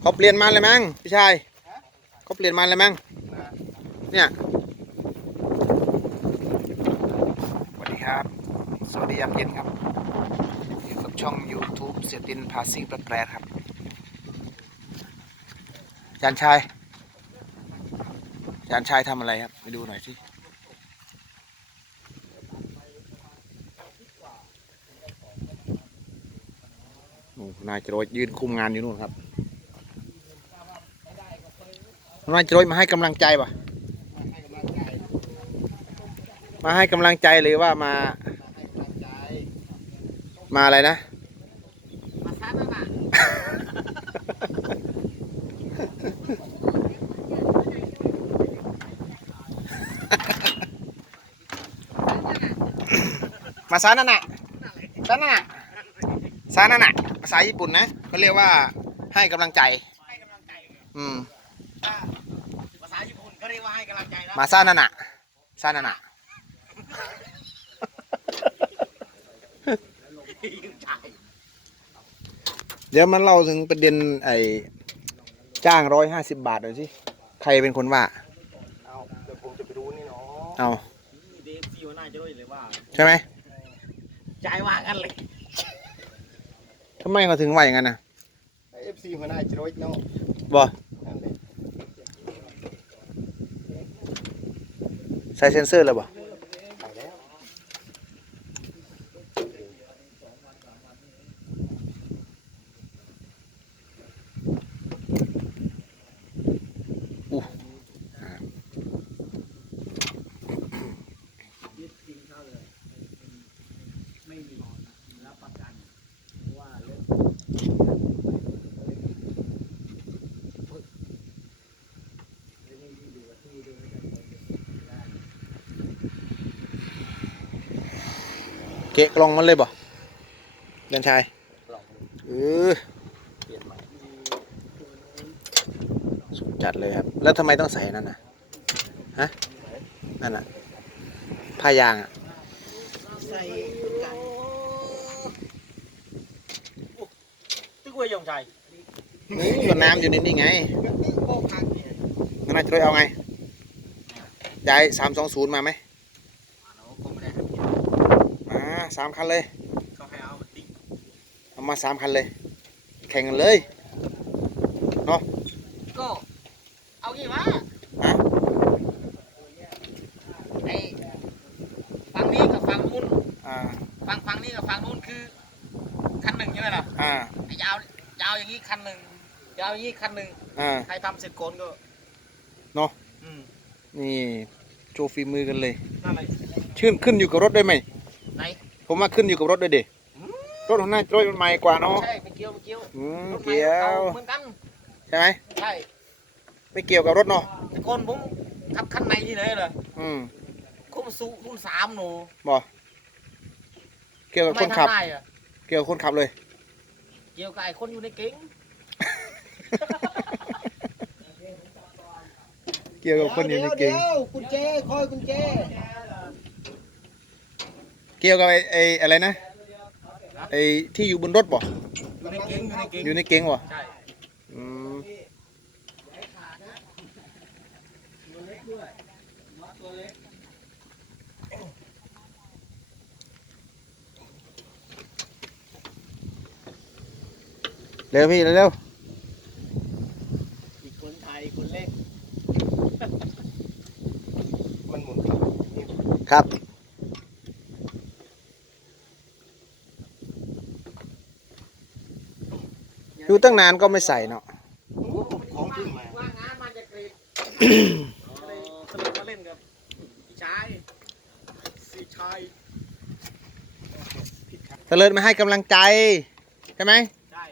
เขาเปลี่ยนมันเลยมั้งพี่ชายเขาเปลี่ยนมันเลยมั้งเนี่ยสวัสดีครับ สวัสดียามเย็นครับอยู่กับช่อง YouTube เสียตินพาซิ่งแปลกๆครับจานชายจานชายทำอะไรครับ ไปดูหน่อยสิ นายจรยยืนคุมงานอยู่นู่นครับนายจรยมาให้กำลังใจปะมาให้กำลังใจหรือว่ามา มาอะไรนะมาซัดนั่นน่ะมาซานานะซานานะซานานะภาษาญี่ปุ่นนะเขาเรียกว่าให้กำลังใจ ให้กำลังใจอืมภาษาญี่ปุ่นก็เรียกว่าให้กำลังใจนะมาซานานะซานานะใช่เดี๋ยวมันเล่าถึงประเด็นไอ้จ้างร้อยห้าสิบบาทหน่อยสิใครเป็นคนว่า เอาเดี๋ยวผมจะไปดูนี่เนาะเอา เดฟซีวันน่าจะรู้อยู่เลยว่าใช่ไหมใจว่ากันเลย ทำไมเขาถึงว่าอย่างนั้นนะเอฟซีหัวหน้าจะรู้เนาะบอใส่เซนเซอร์เลยบ่ เกะกล่องมันเลยบ่เดินชายลองเออเปลี่ยนใหม่สุดจัดเลยครับ แล้วทำไมต้องใส่นั่นน่ะ ฮะ นั่นน่ะ ผ้ายางอะใส่กันตึกเวยยงใจนี่ก็น้ำอยู่ในนี่ไงนี่โบกักเนี่ยงั้นนายจะไปเอาไงย้ายสามสองศูนย์มาไหม เราคงไม่ได้ให้เปลี่ยน มา สามคันเลยเขาให้เอามาติ๊กเอามาสามคันเลย แข่งกันเลยก็เอางี้วะฮะไอ้ฝั่งนี้กับฝั่งนู้นอ่าฝั่งฝั่งนี้กับฝั่งนู้นคือ คันหนึ่งใช่ไหมล่ะอ่า ไอ้ยาวยาวอย่างนี้คันหนึ่งยาวอย่างนี้คันหนึ่งอ่า ใครทำเสร็จโกนก็เนาะ อืมนี่ โชว์ฝีมือกันเลย นั่นเลย ชื่นขึ้นอยู่กับรถได้ไหมไหน ผมว่าขึ้นอยู่กับรถด้วยดิอืมรถของนายโจ้ยมันใหม่กว่าเนาะใช่ไม่เกี่ยวไม่เกี่ยวอืมรถใหม่เกี่ยวเหมือนกันใช่ไหมใช่ไม่เกี่ยวกับรถเนาะแต่ก่อนผมขับคันในนี่เลยเหรออืมคุ้มสูรุ่นสามหนูบอกเกี่ยวกับทำไมคนขับทำได้อะเกี่ยวกับคนขับเลย เกี่ยวกับไอ้คนอยู่ในเก๋งเกี่ยวกับคนอยู่ในเก่งดี๋ยวกุญแจคอยกุญแจ เกี่ยวกับไอ้ไอ้อะไรนะไอ้ที่อยู่บนรถบ่อยู่ในเก๋งอยู่ในเก๋งอยู่ในเก่งบ่ใช่อืมเร็วพี่เร็วอีกคนไทยคนเล็กมันหมุนๆครับ อยู่ตั้งนานก็ไม่ใส่เนาะของขึ้นมาว่างงานมาจากกรีดเลยสนุกมาเล่นกับพี่ชายสี่ชายตะเลิดมาให้กำลังใจใช่ไหมใช่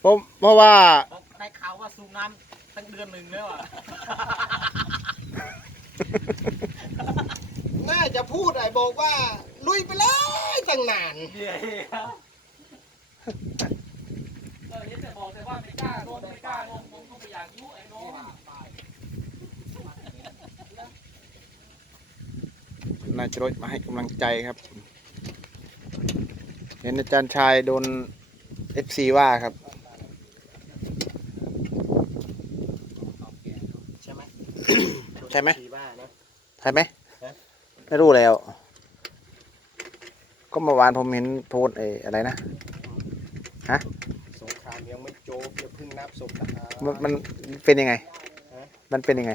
เพราะเพราะว่าบอกได้ข่าวว่าสูบน้ำตั้งเดือนหนึ่งแล้วอะน่าจะพูดไอ้บอกว่า ลุยไปเลยตั้งนาน ว่าไม่กล้าลงไม่กล้าลงผมก็ไม่อยากยุ่งไอ้น้องนายชรมาให้กำลังใจครับ เห็นอาจารย์ชายโดนเอฟซีว่าครับใช่ไหมใช่ไหมใช่ไหมไม่รู้แล้ว ก็เมื่อวานผมเห็นโพสอะไรนะ ฮะามยังไม่จบอย่าเพิ่งนับศพทหารมันมันเป็นยังไงฮะมันเป็นยังไง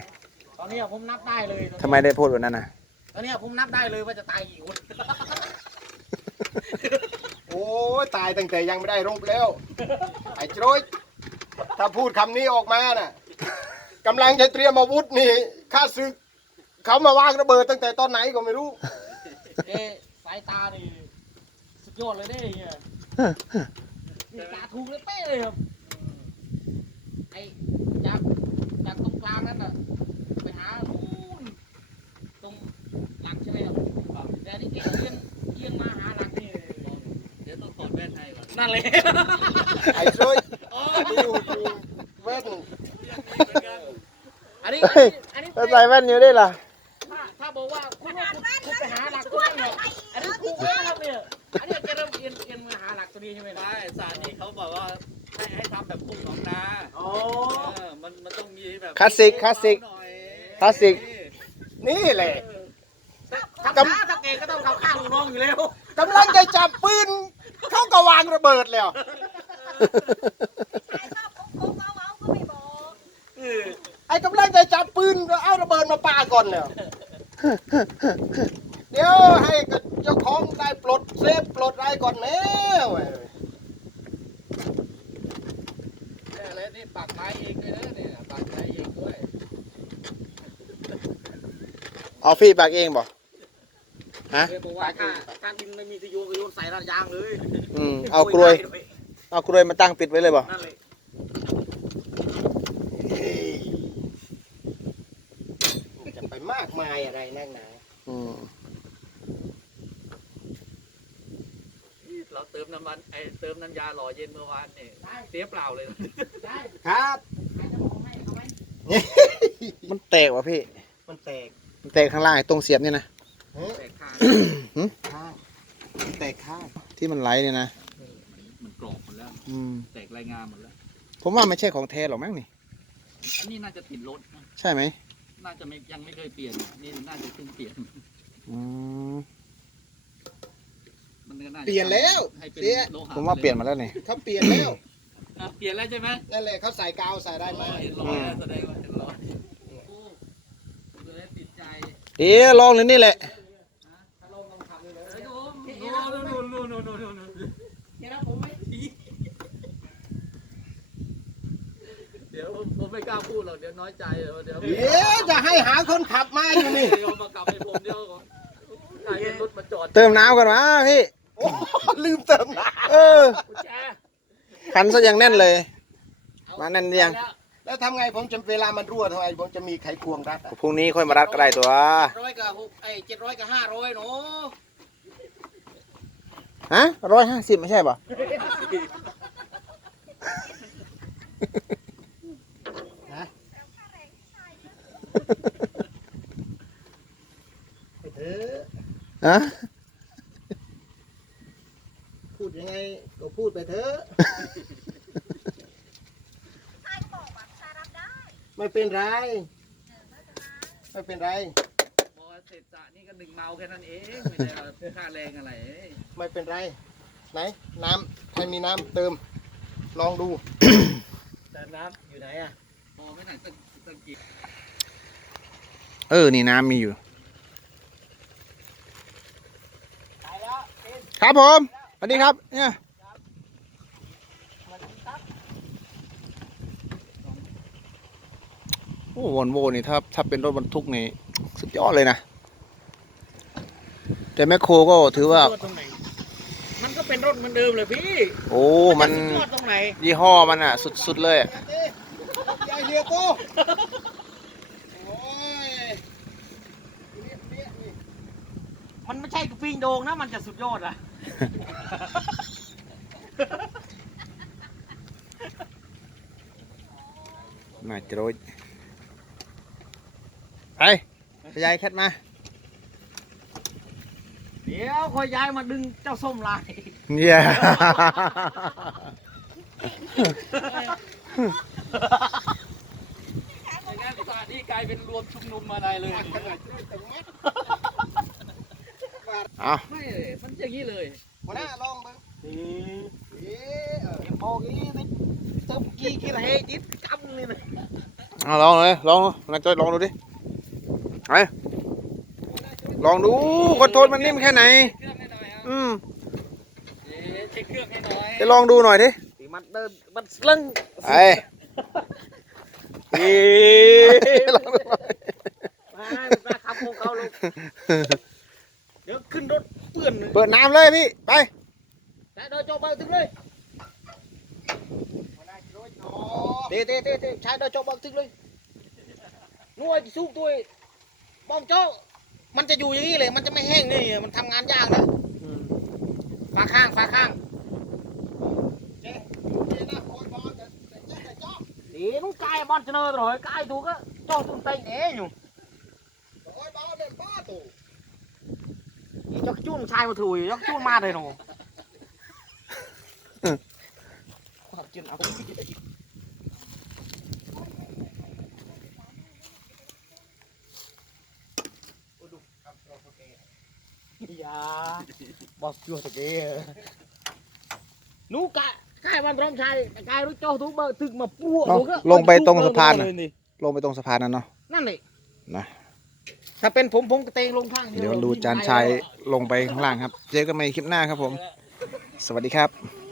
ตอนนี้ผมนับได้เลยทำไมได้โพสต์แบบนั้นนะตอนนี้ผมนับได้เลยว่าจะตายกี่คน โอ้ยตายตั้งแต่ยังไม่ได้รบแล้ว ไอ้โจรยถ้าพูดคำนี้ออกมาน่ะกำลังจะเตรียมอาวุธนี่ข้าศึกเขามาวางระเบิดตั้งแต่ตอนไหนก็ไม่รู้ เอ๊ะสายตานี่สุดยอดเลยได้เฮีย นี่ตาถูกเลยเป๊ะเลยครับไอ้จากจากตรงกลางนั่นน่ะไปหานู่นตรงหลังใช่ไหมครับแต่นี่เก่งเอียงเอียงมาหาหลังนี่เดี๋ยวต้องถอดแว่นให้ก่อนนั่นเลยไอ้โจรยนี่อยู่อยู่เว้นอันนี้เฮ้ยอันนี้แล้วใส่แว่นอยู่ สารนี้เขาบอกว่าให้ให้ทำแบบพุ่งหนองนาอ๋อเออมันมันต้องมีแบบคลาสสิกคลาสสิกหน่อยคลาสสิก นี่แหละ ทำช้าถ้าเก่งก็ต้องเข้าข้างลูกน้องอยู่แล้วกำลังจะจับปืน เขาก็วางระเบิดแล้วขายชอบโค้งๆเว้าๆก็ไม่บอกไอ้กำลังจะจับปืนก็เอาระเบิดมาปาก่อนแล้วเดี๋ยวให้เจ้าของได้ปลดเซฟปลดอะไรก่อนแม่เว้ย เนี่ยแล้วนี่ปักไม้เองด้วยนะเนี่ยปักไม้เองด้วยเอาฟี่ปากเองบอกฮะเรียกบอกว่าถ้าถ้าดินไม่มีที่โยนก็โยนใส่ระยางเลยอืมเอากลวย เอากลวยมาตั้งปิดไว้เลยบอกนั่นเลยจะไปมากมายอะไรนักหนาอืม เราเติม น้ำมันไอเติมน้ำยาหล่อเย็นเมื่อวานเนี่ยได้เสียเปล่าเลยได้ครับใครจะบอกให้เอาไหมมันแตกว่ะพี่ มันแตก มันแตกข้างล่างไอ้ตรงเสียบเนี่ยนะเฮ้ยแตกข้างข้างมันแตกข้างที่มันไหลเนี่ยนะ มันกรอบหมดแล้ว อืม แตกรายงานหมดแล้ว ผมว่าไม่ใช่ของแท้หรอกมั้งนี่ อันนี้น่าจะติดรถนะใช่ไหม น่าจะไม่ยังไม่เคยเปลี่ยน นี่น่าจะเพิ่งเปลี่ยน อืม มันก็น่าจะเปลี่ยนแล้วให้เป็นเสีย โลหะผมว่าเปลี่ยนมาแล้วนี่ เขาเปลี่ยนแล้วอะเปลี่ยนแล้วใช่ไหมนั่นแหละเขาใส่กาวใส่ได้ไหมอ๋อเห็นรอยแล้วแสดงว่าเห็นรอยโอ้เลยติดใจเดี๋ยวลองเลยนี่แหละถ้าลงต้องทำเลยเลยเฮ้ยโอ้โหนู่นนู่นนู่นนู่นนู่นเห็นแล้วผมไม่เดี๋ยวผมผมไม่กล้าพูดหรอกเดี๋ยวน้อยใจเดี๋ยวเดี๋ยวเดี๋ยวจะให้หาคนขับมาอยู่นี่เดี๋ยวมากลับให้ผมเดี๋ยวก่อนกลายเป็นรถมาจอดเติมน้ำกันมาพี่โอ้ ลืมเติมน้เออกุญแจคันซะอย่างแน่นเลย มาแน่นยังำแล้วทำไงผมจะเวลามันรั่วทำไมผมจะมีไขควงรัดอะพรุ่งนี้ค่อยมารัดก็ได้ตัวร้อยกับหกไอ้เจ็ดร้อยกับห้าร้อยเนาะฮะร้อยห้าสิบไม่ใช่ป่ะไปเถอะฮะ พูดยังไงก็ พูดไปเถอะชายก็บอกว่าชายรับได้ไม่เป็นไร ไม่เป็นไร บอกว่าเสร็จสระนี่ก็หนึ่งเมาแค่นั้นเอง ไม่ได้เอาค่าแรงอะไรไม่เป็นไร ไหน น้ำใครมีน้ำเติม ลองดู แต่น้ำอยู่ไหนอะพอไม่ไหนตั้งตั้งกี่เออ นี่น้ำมีอยู่ตายแล้วเอ็นครับผมสวัสดีครับเนี่ย สวัสดีครับ โอ้วอนโวนี่ถ้าถ้าเป็นรถบรรทุกนี่สุดยอดเลยนะ แต่แมคโครก็ถือว่าสุดยอดตรงไหนมันก็เป็นรถเหมือนเดิมเลยพี่โอ้มันสุดยอดตรงไหนยี่ห้อมันอะ สุดๆเลยอะยายเฮียกูโอ้ยมันไม่ใช่กระปิงโดงนะ มันจะสุดยอดอะน่าจะโรยไป ขยายแคทมา เดี๋ยวคอยย้ายมาดึงเจ้าส้มลายเนี่ยอย่างนั้นสระนี่ไกกลายเป็นรวมชุมนุมอะไรเลยเอาไม่เลยมันอย่างนี้เลยหัวหน้าลองเบิ่งนี่เอ๊ะเออเอ็มบอกอย่างนี้นี่เติมกี่กี่ละเฮจิตกำเลยนะเอาลองเลยลองนายจอยลองดูดิ ไปลองดูคอนโทรลมันนิ่มแค่ไหนเครื่องให้หน่อยครับอืมเอ๊ะเช็คเครื่องให้หน่อยจะลองดูหน่อยดิที่มันเดินมันสลึงไอ้เอ๊ลองดูหน่อยมามาขับของเขาลงเดี๋ยวขึ้นรถเปื้อนเลยเปิดน้ำเลยพี่ ไปแต่โดยโจเบอร์ถึงเลยหัวหน้าโจ้ยอ๋อเตะเตะเตะเตะใช้โดยโจเบอร์ถึงเลยนุ่ยสู้ตัว บอมโจมันจะอยู่อย่างนี้เลย มันจะไม่แห้งนี่มันทำงานยากนะฝาข้างฝาข้างเจ๊เจ๊นะโอยบอลแต่แต่เจ๊แต่จ้อง thì nó cay bon cho nó rồi cay thuộc á cho tung tay nhé nhủ โอยบอลเนี่ยบ้าตู่ thì cho cái chuông sai mà thùi cho cái chuông ma đây nó Học chuyện nào cũng biết. อย่าบอกชัวร์ตะเกียนูกะกายวันพร้อมชายกายรู้เจ้าทุกเบอร์ตึกมาปัวเนาะถูกอะลงไปตรงสะพานเลน่ะยนี่ลงไปตรงสะพานนั่นเนาะนั่นเลยนะถ้าเป็นผมผมก็เตงลงข้างเดียวเดี๋ยวดูจานชายลงไปข้างล่างครับ เจอกันใหม่คลิปหน้าครับผม สวัสดีครับ